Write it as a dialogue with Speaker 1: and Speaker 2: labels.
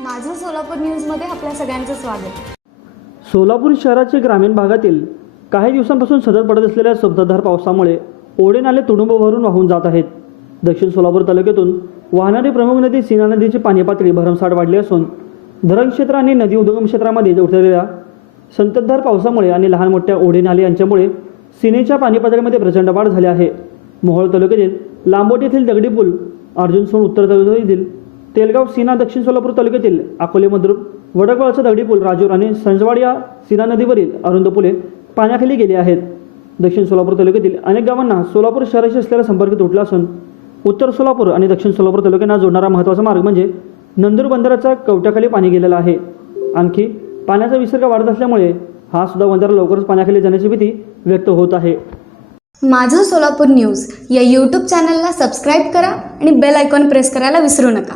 Speaker 1: माझं सोलापूर न्यूजमध्ये आपल्या सगळ्यांचं स्वागत.
Speaker 2: सोलापूर शहराचे ग्रामीण भागातील काही दिवसांपासून सतत पडत असलेल्या संततधार पावसामुळे ओढे नाले तुडुंब भरून वाहून जात आहेत. दक्षिण सोलापूर तालुक्यातून वाहणारी प्रमुख नदी सीना नदीची पाणी पातळी भरमसाठ वाढली असून धरण क्षेत्र आणि नदी उद्गम क्षेत्रामध्ये उठलेल्या संततधार पावसामुळे आणि लहान मोठ्या ओढे नाले यांच्यामुळे सीनेच्या पाणी पातळीमध्ये प्रचंड वाढ झाली आहे. मोहोळ तालुक्यातील लांबोट येथील दगडी पूल अर्जुन सोन उत्तर तालुक्यातील तेलगाव सीना दक्षिण सोलापूर तालुक्यातील अकोले मद्रुप वडकवाळचा दगडी पूल राजूर आणि संजवाड या सीना नदीवरील अरुंद पुले पाण्याखाली गेले आहेत. दक्षिण सोलापूर तालुक्यातील अनेक गावांना सोलापूर शहराशी असलेला संपर्क तुटला असून उत्तर सोलापूर आणि दक्षिण सोलापूर तालुक्यांना जोडणारा महत्त्वाचा मार्ग म्हणजे नंदूर बंदराच्या कवट्याखाली पाणी गेलेलं आहे. आणखी पाण्याचा विसर्ग वाढत असल्यामुळे हा सुद्धा बंधारा लवकरच पाण्याखाली जाण्याची भीती व्यक्त होत आहे.
Speaker 1: माझं सोलापूर न्यूज या यूट्यूब चॅनलला सबस्क्राईब करा आणि बेल आयकॉन प्रेस करायला विसरू नका.